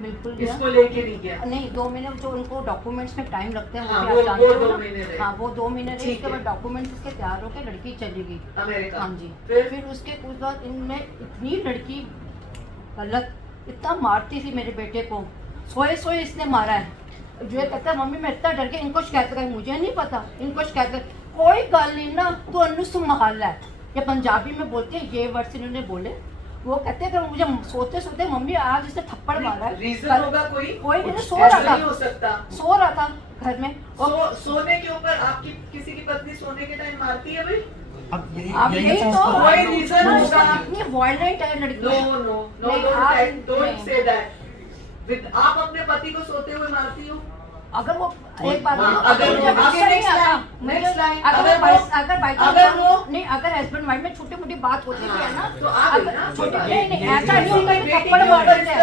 बिल्कुल इसको लेके नहीं गया? नहीं, 2 महीने जो उनको डॉक्यूमेंट्स में टाइम लगता है, हाँ, वो आप जानते हो ना। हाँ, वो 2 महीने रहे, उसके बाद डॉक्यूमेंट्स उसके तैयार होके लड़की चली गई अमेरिका। हाँ जी। फिर उसके कुछ बाद इनमें इतनी लड़की गलत, इतना मारती थी मेरे बेटे को, सोए सोए इसने मारा है। जो कहता है मम्मी मैं इतना डर गया, इनको शिकायत कर, मुझे नहीं पता, इनको शिकायत कर, कोई गल नहीं ना, तो अनुस महल है, ये पंजाबी में बोलते हैं, ये वर्ड्स इन्होंने बोले। वो कहते हैं कि मुझे सोते सोते मम्मी आज इसने थप्पड़ मारा है। रीजन होगा कोई? कोई नहीं, सो रहा था, नहीं हो सकता। सो रहा था घर में। सोने के ऊपर आपकी किसी की पत्नी सोने के टाइम मारती है भाई? अब यही तो कोई रीजन होगा। इतनी वायलेंट है लड़की। No don't say that. आप अपने पति को सोते हुए मारती हो? अगर वो एक बात अगर हस्बैंड वाइफ में छोटी मोटी बात होती है ना, तो नहीं ऐसा नहीं होता कि थप्पड़ मारते हैं,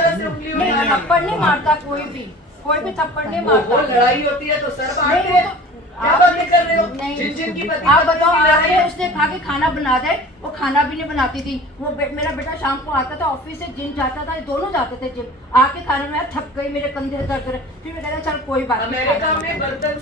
नहीं थप्पड़ नहीं मारता कोई भी थप्पड़ नहीं मारता। लड़ाई होती है तो सर बांटते हैं। क्या बातें कर रहे हो? नहीं, जिन की पति आप बताओ, अरे उसने कहा कि खाना बना दे, वो खाना भी नहीं बनाती थी। वो मेरा बेटा शाम को आता था ऑफिस से, जिम जाता था, दोनों जाते थे जिम, आके खाने में थक गई, मेरे कंधे से दर्द रहे, फिर मैं कहता चल कोई बात नहीं। अमेरिका में बर्तन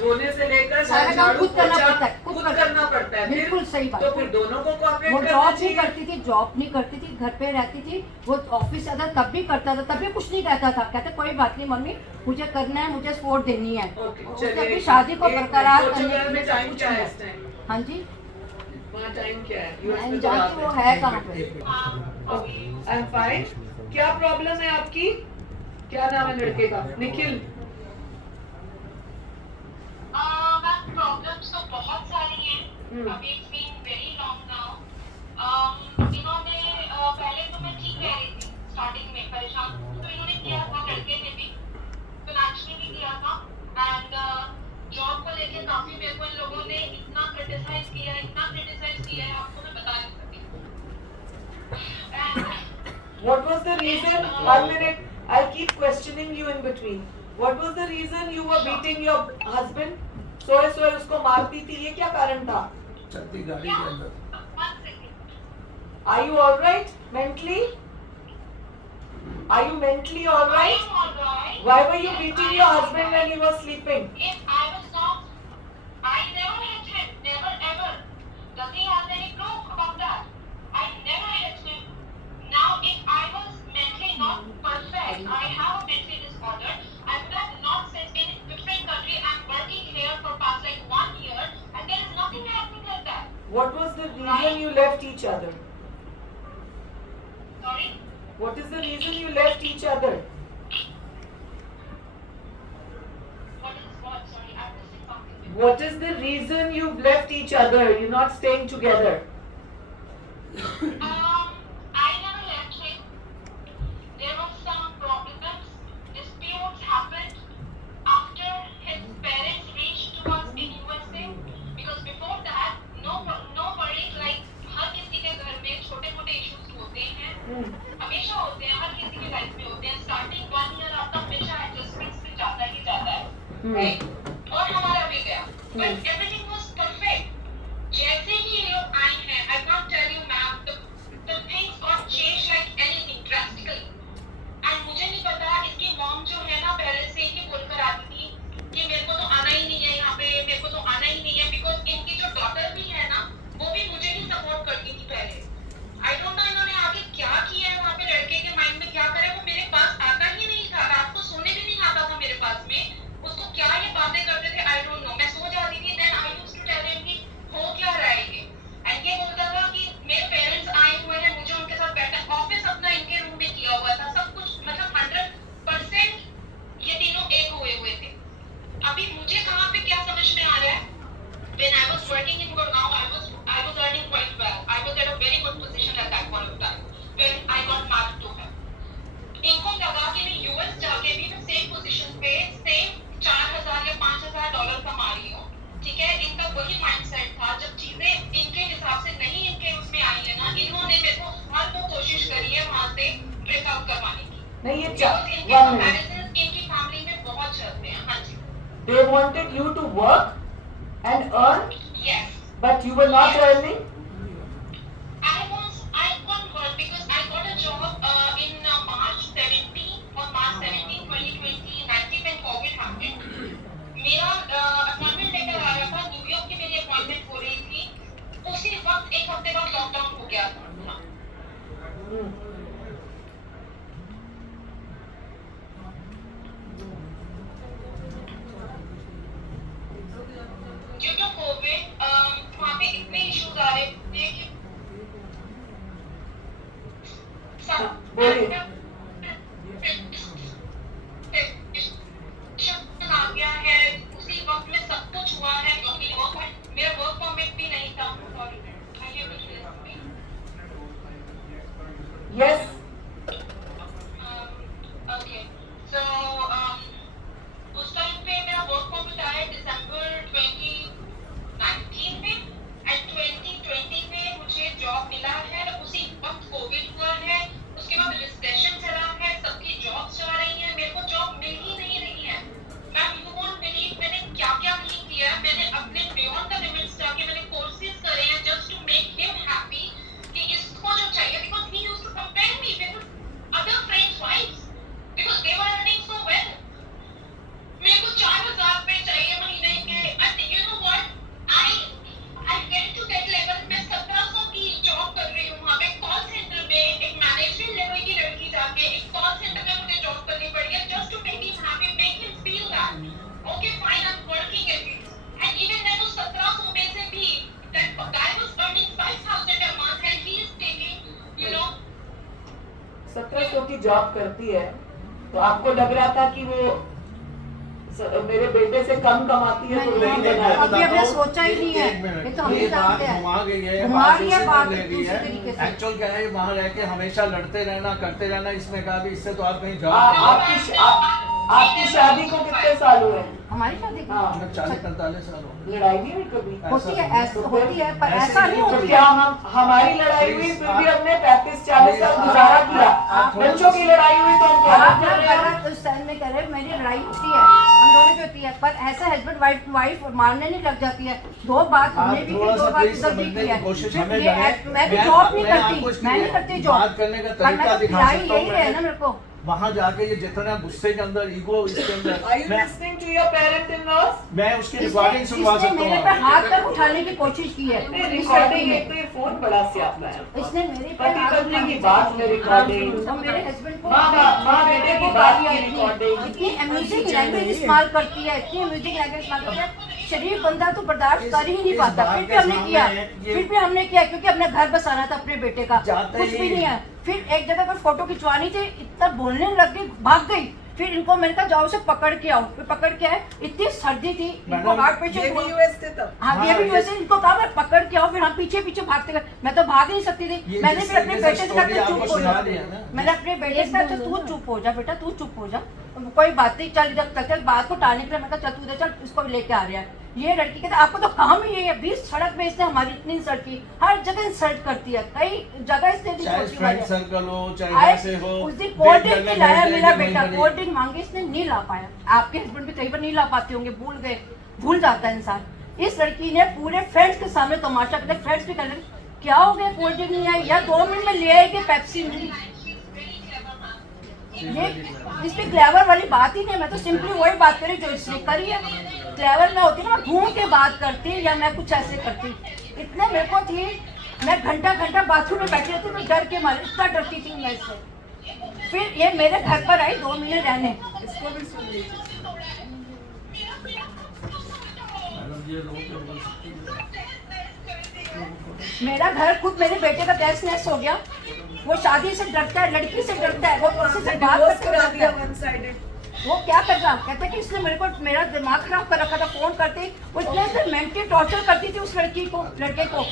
धोने से लेकर सारा काम खुद करना पड़ता है, खुद करना पड़ता है। बिल्कुल सही बात। तो फिर दोनों को कोऑपरेट वो करना जॉब नहीं करती थी, जॉब नहीं करती थी, घर पे रहती थी। वो ऑफिस आता तब भी करता था, तब भी कुछ नहीं कहता था, कहते कोई बात नहीं मम्मी, मुझे करना है, मुझे सपोर्ट देनी है। उसने अपनी शादी को बरकरार करने में टाइम क्या है इस टाइम? हाँ जी, वहाँ टाइम क्या है? मैं जानती वो है कहाँ पे। I am fine. क्या प्रॉब्लम है आपकी? क्या नाम है लड़के का? निखिल। प्रॉब्लम्स तो बहुत सारी हैं। अभी it's been very long now. इन्होंने पहले तो मैं ठीक कह रही थी, स्टार्टिंग में परेशान तो इन्होंने किया था, लड़के ने भी फाइनेंशियली भी किया था, एंड जॉब को लेके काफी मेरे को इन लोगों ने इतना क्रिटिसाइज किया है, आपको मैं बता नहीं सकती। What was the reason? 1 minute. I'll keep questioning you in between. What was the reason you were beating your husband? सोए सोए उसको मारती थी, ये क्या कारण था? चलती गाड़ी के अंदर। Are you all right mentally? Are you mentally all right? I am all right. Why were you beating your husband when he was sleeping? If I was not, I never hit him, never ever. Does he have any proof about that? I never hit him. Now, if I was mentally not perfect, I have a mental disorder, I would have not sent in different country. I'm working here for past like 1 year, and there is nothing happening like that. What was the reason you left each other? Sorry? What is the reason you left each other? What is what? Sorry, I'm missing something. What is the reason you've left each other? You're not staying together. I never left him. There was some problems, disputes happened after his parents reached to us in USA. Because before that, no worries, like हर किसी के घर में छोटे मोटे issues होते हैं, हमेशा होते हैं, हर किसी की लाइफ में होते हैं। स्टार्टिंग 1 ईयर आपका हमेशा एडजस्टमेंट्स में जाता ही जाता है, right? और हमारा भी गया, but everything was perfect. जैसे ही ये लोग आए हैं, I can't tell you ma'am, the things got changed like anything drastically. And मुझे नहीं पता, इसकी मॉम जो है ना पहले से ही बोलकर आती थी कि मेरे को तो आना ही नहीं है यहाँ पे, मेरे को तो आना ही नहीं है, बिकॉज इनकी जो डॉटर भी है ना, वो भी मुझे ही सपोर्ट करती थी पहले। आई डोंट नो इन्होंने आगे क्या किया है वहाँ पे, लड़के के माइंड में क्या करे, वो मेरे पास आता ही नहीं था, रात को सोने भी नहीं आता था मेरे पास में। उसको क्या ये बातें करते थे आई डोंट नो, मैं सो जाती थी, then I used to tell him कि हो क्या रहा है ये, एंड ये बोलता था कि मेरे पेरेंट्स आए हुए हैं, मुझे उनके साथ बैठना, ऑफिस अपना इनके रूम में किया हुआ था, सब कुछ मतलब 100% ये तीनों एक हुए थे। अभी मुझे कहाँ पे क्या समझ में आ रहा है, when I was working in Gurgaon, I was earning quite well. I was at a very good position at that point of time when I got married to him. इनको लगा कि मैं यूएस जाके भी मैं सेम पोजीशन पे same 4,000 या 5,000 dollar कमा रही हूँ, ठीक है। इनका वही माइंडसेट था, जब चीजें इनके हिसाब से नहीं इनके उसमें आई है ना, इन्होंने मेरे को हर वो कोशिश करी है वहां से ब्रेक आउट करवाने की। नहीं, ये इनके कंपैरिजन इनकी फैमिली में बहुत चलते हैं। हाँ जी। They wanted you to work and earn, Yes. but you were not earning. I couldn't work because I got a job in March 17 or March job करती है, तो आपको लग रहा था कि वो मेरे बेटे से कम कमाती है तो नहीं, नहीं नहीं, बनाया। अभी हमने सोचा ही नहीं है। एक मिनट, ये तो हम ये ही बात जानते हैं। घुमा गई है, घुमा बात रही है दूसरी बात तरफ ले गई दूसरे है। तरीके से। एक्चुअल क्या है, वहाँ रह के हमेशा लड़ते रहना, करते रहना, इसने कहा भी इससे तो आप कहीं जाओ। आपकी शादी को कितने साल हुए? हमारी शादी की हाँ। 40-45 साल हो गए। लड़ाई नहीं हुई कभी? होती है, ऐसा होती है, पर ऐसे ऐसा नहीं नहीं तो होती क्या है। हमारी लड़ाई हुई फिर भी हमने 35-40 साल प्लीज, गुजारा किया। आप थोड़ा- बच्चों की लड़ाई हुई तो हम क्या आप कर ना रहे हैं? गलत उस टाइम में कह रहे हैं, मेरी लड़ाई होती है, हम दोनों की होती है, पर ऐसा हस्बैंड वाइफ मारने नहीं लग जाती है। दो बात हमने आप भी की, थोड़ा दो सा बात प्लीज इधर भी समझने की की है। कोशिश फिर हमें ये करें। मैं भी जॉब नहीं मैं आपको करती, इसकी मैं नहीं करती जॉब। बात करने का पर मैं तरीका तो दिखा खिलाई सकता हूँ यही है ना मेरे को। वहाँ जाके ये जितना गुस्से के अंदर ईगो इसके अंदर Are you listening to your parent-in-laws? मैं उसकी रिकॉर्डिंग सुनवा इसने सकता मेरे हूँ पे आपको। हाथ तक उठाने की कोशिश की है नहीं, इस रिकॉर्डिंग लड़की एक तो ने। ये फोन बड़ा स्यापा है। इसने मेरे पे पति हाथ पत्नी उठाने की बात में रिकॉर्डिंग, और मेरे हस्बैंड को माँ बेटे की बात की रिकॉर्डिंग। इतनी अम्यूजिंग लैंग्वेज इस्तेमाल करती है, इतनी अम्यूजिंग लैंग्वेज इस्तेमाल करती है, शरीफ बंदा तो बर्दाश्त कर ही नहीं इस पाता। बात फिर भी के हमने सामने किया, ये- फिर भी हमने किया, क्योंकि अपना घर बसाना था अपने बेटे का, जाते कुछ भी ही- नहीं है। फिर एक जगह पर फोटो खिंचवानी थी, इतना बोलने लग गई, भाग गई। फिर इनको मैंने कहा जाओ उसे पकड़ के आओ, फिर पकड़ के आए, इतनी सर्दी थी, इनको मैडम, हार्ट ये पेशेंट भी हुआ। यूएस थे तब। हाँ, ये भी वैसे इनको कहा मैं पकड़ के आओ, फिर हम पीछे पीछे भागते गए। मैं तो भाग ही नहीं सकती थी। ये मैंने जिस फिर अपने तरीके से बेटे से कहा story तू आपको चुप हो सुना जा। दिया ना। मैंने अपने बेटे से कहा तू चुप हो जा बेटा, तू चुप हो जा, कोई बात नहीं, चल इधर तक बात को टालने के लिए मैं कहा चल तू इधर चल, इसको भी लेके आ रहा है। ये लड़की कहते आपको तो काम ही यही है, 20 सड़क पे इसने हमारी इतनी इंसल्ट की, हर जगह इंसल्ट करती है, कई जगह इसने दी चाहे छोटी फ्रेंड वाली। सर्कल हो, चाहे आए, वैसे हो, उस दिन कोल्ड ड्रिंक डेट लाया करने मेरा बैठे, बेटा, वहीं कोल्ड ड्रिंक मांगी, इसने नहीं ला पाया। आपके हस्बैंड भी कई बार नहीं ला पाते होंगे, भूल गए, भूल जाता है इंसान। इस लड़की ने पूरे फ्रेंड्स के सामने तमाशा कर, फ्रेंड्स भी कर रहे क्या हो गया, कोल्ड ड्रिंक नहीं आई, या 2 मिनट में ले आएगी पेप्सी नहीं। ये इसमें क्लेवर वाली बात ही नहीं, मैं तो सिंपली वही बात करी जो इसने करी है। क्लेवर में होती ना, मैं घूम के बात करती या मैं कुछ ऐसे करती, इतने मेरे को थी, मैं घंटा घंटा बाथरूम में बैठी रहती, मैं डर के मारे, इतना डरती थी मैं इससे। फिर ये मेरे घर पर आई 2 महीने रहने, इसको भी सुन लीजिए। मैडम ये लोग तो बोल सकती है। मेरा घर खुद मेरे बेटे का तहस नहस हो गया। वो शादी से डरता है, लड़की से डरता है, वो किसी से बात डिवोर्स करके करा डरता दिया है। One sided. वो क्या कर रहा, कहते कि इसने मेरे को मेरा दिमाग खराब कर रखा था, फोन करते वो इतने मेंटली टॉर्चर करती थी उस लड़की को, लड़के को,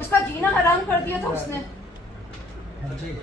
उसका जीना हराम कर दिया था उसने। हाँ जी।